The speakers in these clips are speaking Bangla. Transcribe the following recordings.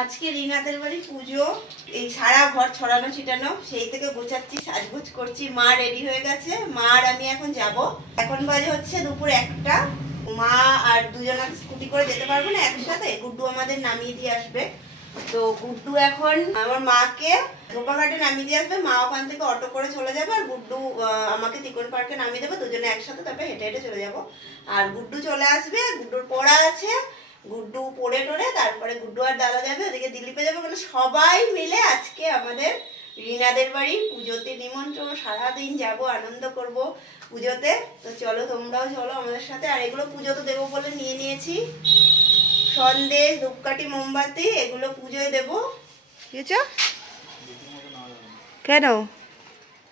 আজকে রিনাদের বাড়ি পুজো, এই সারা ঘর ছড়ানো ছিটানো, সেই থেকে গোছাচ্ছি, সাজগোজ করছি। মা রেডি হয়ে গেছে, মা আর আমি এখন যাব। এখন বাজে হচ্ছে দুপুর 1টা। মা আর দুজনা স্কুটি করে যেতে পারবো না একসাথে, গুড্ডু আমাদের নামিয়ে দিয়ে আসবে। তো গুড্ডু এখন আমার মাকে গোপাঘাটে নামিয়ে দিয়ে আসবে, মা ওখান থেকে অটো করে চলে যাবে, আর গুড্ডু আমাকে তিকোন পার্কে নামিয়ে দেবে, দুজনে একসাথে তারপরে হেঁটে হেঁটে চলে যাব। আর গুড্ডু চলে আসবে, গুড্ডুর পড়া আছে, গুড্ডু পড়ে টোড়ে তারপরে গুড্ডু আর দাদা যাবে, ওদিকে দিলীপে যাবে। মানে সবাই মিলে আজকে আমাদের রিনাদের বাড়ি পুজোতে নিমন্ত্রণ। সারাদিন যাব, আনন্দ করব পুজোতে। তো চলো, তোমরাও চলো আমাদের সাথে। আর এগুলো পুজো তো দেবো বলে নিয়ে নিয়েছি, সন্দেশ, ধূপকাঠি, মোমবাতি, এগুলো পুজোয় দেবো। বুঝেছো? কেন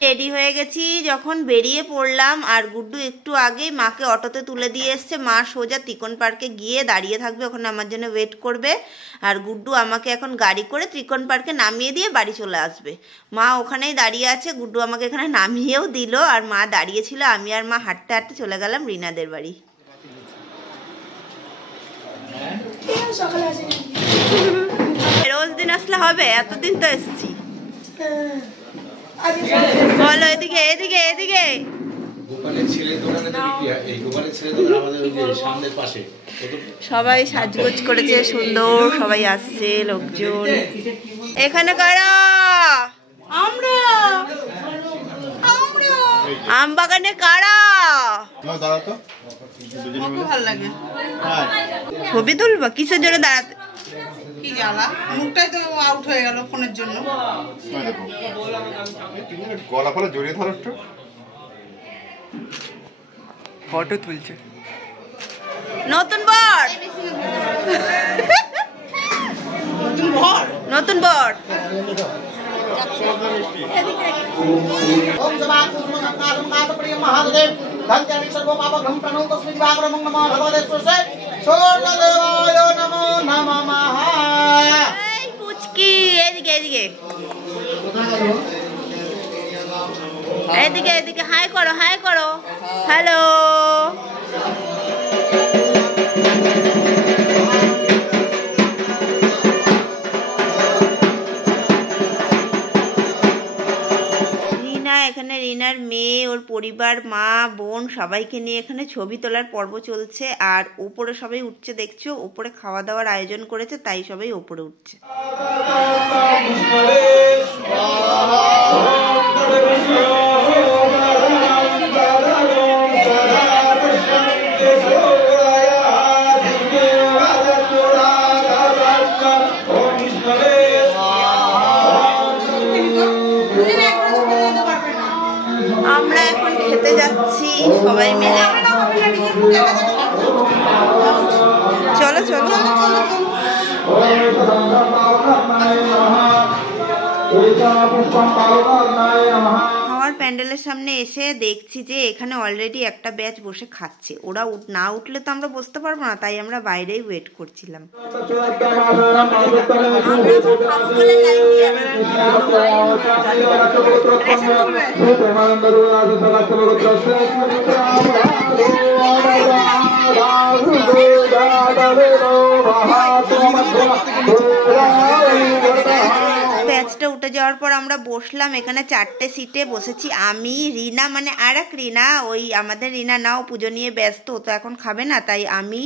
রেডি হয়ে গেছি, যখন বেরিয়ে পড়লাম। আর গুড্ডু একটু আগেই মাকে অটোতে তুলে দিয়ে এসছে। মা সোজা ত্রিকোণ পার্কে গিয়ে দাঁড়িয়ে থাকবে, ওখানে আমার জন্য ওয়েট করবে। আর গুড্ডু আমাকে এখন গাড়ি করে ত্রিকোণ পার্কে নামিয়ে দিয়ে বাড়ি চলে আসবে। মা ওখানেই দাঁড়িয়ে আছে, গুড্ডু আমাকে এখানে নামিয়েও দিল। আর মা দাঁড়িয়েছিল, আমি আর মা হাঁটতে হাঁটতে চলে গেলাম রিনাদের বাড়ি। রোজ দিন আসলে হবে? এতদিন তো এসছি। বলো, এদিকে এদিকে এদিকে। সবাই সাজগোজ করেছে সুন্দর, সবাই আসছে লোকজন। এখানে কারা? আমরা। আম বাগানে কারা? ভালো লাগে ছবি তুলবো, কিসের জন্য দাঁড়াতে? কি জ্বালা, মুখটাই তো আউট হয়ে গেল ফোনের জন্য। গলা ফলে জড়িয়ে ধরো, একটু ফটো তুলছে। নতুন বর, নতুন বর। পুচকি এদিকে এদিকে এদিকে এদিকে, হাই করো, হাই করো, হ্যালো। এখানে রিনার মেয়ে, ওর পরিবার, মা বোন সবাইকে নিয়ে এখানে ছবি তোলার পর্ব চলছে। আর উপরে সবাই উঠছে, দেখছো উপরে খাওয়া দাওয়ার আয়োজন করেছে, তাই সবাই উপরে উঠছে। আমরা এখন খেতে যাচ্ছি সবাই মিলে। চলো চলো। খাওয়ার প্যান্ডেলের সামনে এসে দেখছি যে এখানে অলরেডি একটা ব্যাচ বসে খাচ্ছে। ওরা না উঠলে তো আমরা বসতে পারবো না, তাই আমরা বাইরেই ওয়েট করছিলাম। ব্যাচটা উঠে যাওয়ার পর আমরা বসলাম। এখানে 4টে সিটে বসেছি আমি, রিনা, মানে আর এক রিনা, ওই আমাদের রিনা নাও পুজো নিয়ে ব্যস্ত, তো এখন খাবে না, তাই আমি,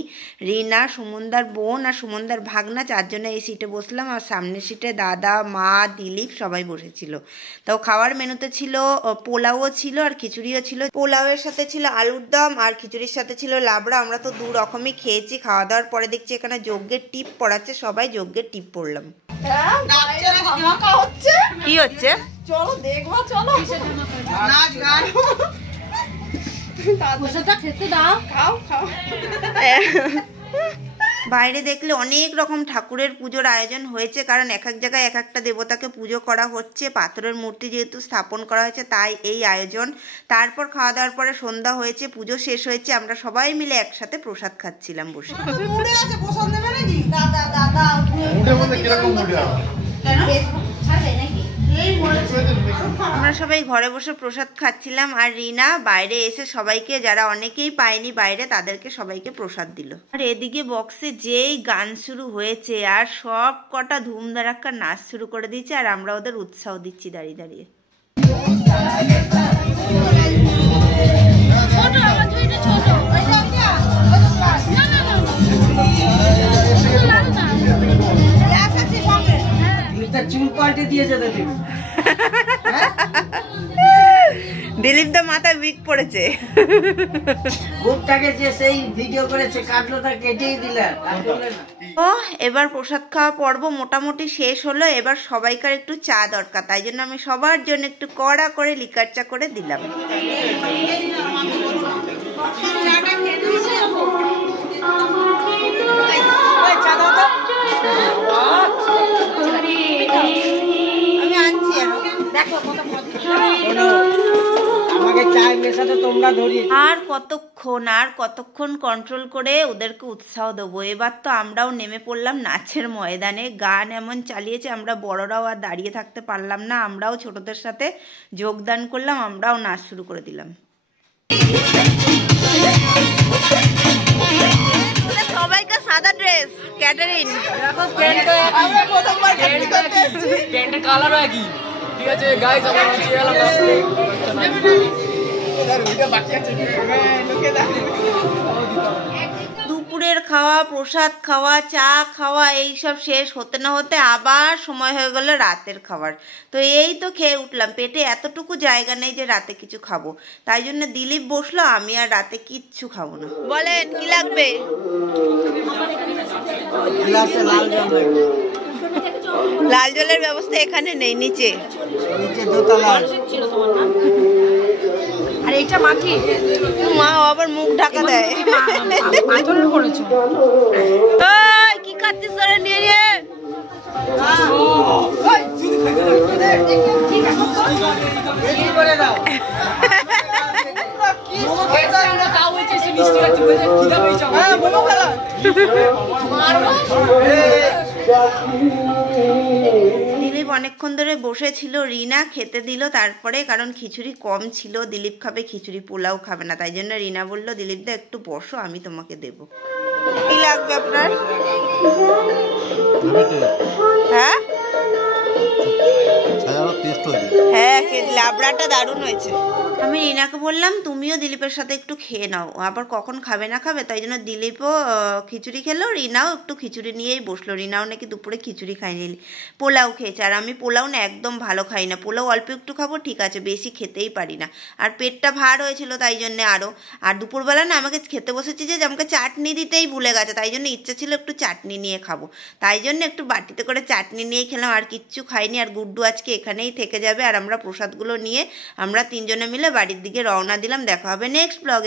রিনা, সুমনদার বোন আর সুমনদার ভাগনা 4 জনে এই সিটে বসলাম। আর সামনের সিটে দাদা, মা, দিলীপ সবাই বসেছিল। তো খাওয়ার মেনুতে ছিল পোলাওও ছিল আর খিচুড়িও ছিল। পোলাওয়ের সাথে ছিল আলুর দম আর খিচুড়ির সাথে ছিল লাবড়া। আমরা তো 2 রকমই খেয়েছি। খাওয়া দাওয়ার পরে দেখছি এখানে যজ্ঞের টিপ পড়াচ্ছে, সবাই যজ্ঞের টিপ পড়লাম। কি হচ্ছে? চলো দেখবো, চলো নাচ গান। খেতে দাও, খাও খাও। বাইরে দেখলে অনেক রকম ঠাকুরের পুজোর আয়োজন হয়েছে, কারণ এক এক জায়গায় এক একটা দেবতাকে পুজো করা হচ্ছে। পাথরের মূর্তি যেহেতু স্থাপন করা হয়েছে, তাই এই আয়োজন। তারপর খাওয়া দাওয়ার পরে সন্ধ্যা হয়েছে, পুজো শেষ হয়েছে, আমরা সবাই মিলে একসাথে প্রসাদ খাচ্ছিলাম বসে। আমরা সবাই ঘরে বসে প্রসাদ খাচ্ছিলাম আর রিনা বাইরে এসে সবাইকে, যারা অনেকেই পায়নি বাইরে, তাদেরকে সবাইকে প্রসাদ দিল। আর এদিকে বক্সে যেই গান শুরু হয়েছে আর সব কটা ধুমধারাক্কা নাচ শুরু করে দিয়েছে আর আমরা ওদের উৎসাহ দিচ্ছি দাঁড়িয়ে দাঁড়িয়ে। দিলীপ দা মাথা উইক পড়েছে। ও এবার প্রসাদ খাওয়া পর্ব মোটামুটি শেষ হলো। এবার সবাইকার একটু চা দরকার, তাই জন্য আমি সবার জন্য একটু কড়া করে লিকার চা করে দিলাম। আমি আনছি দেখো আর কতক্ষণ কন্ট্রোল করে ওদেরকে উৎসাহ দেবো। এবার তো আমরাও নেমে পড়লাম নাচের ময়দানে। গান এমন চালিয়েছে আমরা বড়রাও আর দাঁড়িয়ে থাকতে পারলাম না, আমরাও ছোটদের সাথে যোগদান করলাম, আমরাও নাচ শুরু করে দিলাম। সবাইকে সাদা ড্রেস ক্যাটারিন কালার একই, ঠিক আছে গাইস আমরা নিচে এলাম। দুপুরের খাওয়া, প্রসাদ খাওয়া, চা খাওয়া এইসব শেষ হতে না হতে আবার সময় হয়ে গেল রাতের খাবার। তো এই তো খেয়ে উঠলাম, পেটে এতটুকু জায়গা নেই যে রাতে কিছু খাবো, তাই জন্য দিলীপ বসলো, আমি আর রাতে কিচ্ছু খাবো না। বলেন কি লাগবে? লাল জলের ব্যবস্থা এখানে নেই, নিচে আর এইটা মাখি মা আবার মুখ ঢাকা দেয়। কি খাচ্ছিস তোরা নিয়ে নিয়ে? দিলীপ অনেকক্ষণ ধরে বসেছিল, রিনা খেতে দিল তারপরে, কারণ খিচুড়ি কম ছিল, দিলীপ খাবে খিচুড়ি, পোলাও খাবে না, তাই জন্য রিনা বলল দিলীপ দা একটু বসো আমি তোমাকে দেব। কি লাগবে আপনার? হ্যাঁ হ্যাঁ লাবড়াটা দারুণ হয়েছে। আমি রিনাকে বললাম তুমিও দিলীপের সাথে একটু খেয়ে নাও, আবার কখন খাবে না খাবে, তাই জন্য দিলীপও খিচুড়ি খেলো, রিনাও একটু খিচুড়ি নিয়েই বসলো। রিনাও নাকি দুপুরে খিচুড়ি খায়নি, পোলাও খেয়েছে। আর আমি পোলাও না একদম ভালো খাই না, পোলাও অল্প একটু খাবো ঠিক আছে, বেশি খেতেই পারি না। আর পেটটা ভার হয়েছিল তাই জন্যে আরও। আর দুপুরবেলা না আমাকে খেতে বসেছি যে আমাকে চাটনি দিতেই ভুলে গেছে, তাই জন্য ইচ্ছা ছিল একটু চাটনি নিয়ে খাবো, তাই জন্য একটু বাটিতে করে চাটনি নিয়ে খেলাম, আর কিচ্ছু খাইনি। আর গুড্ডু আজকে এখানেই থেকে যাবে, আর আমরা প্রসাদগুলো নিয়ে আমরা তিনজনে মিলে বাড়ির দিকে রওনা দিলাম। দেখা হবে নেক্সট ব্লগে।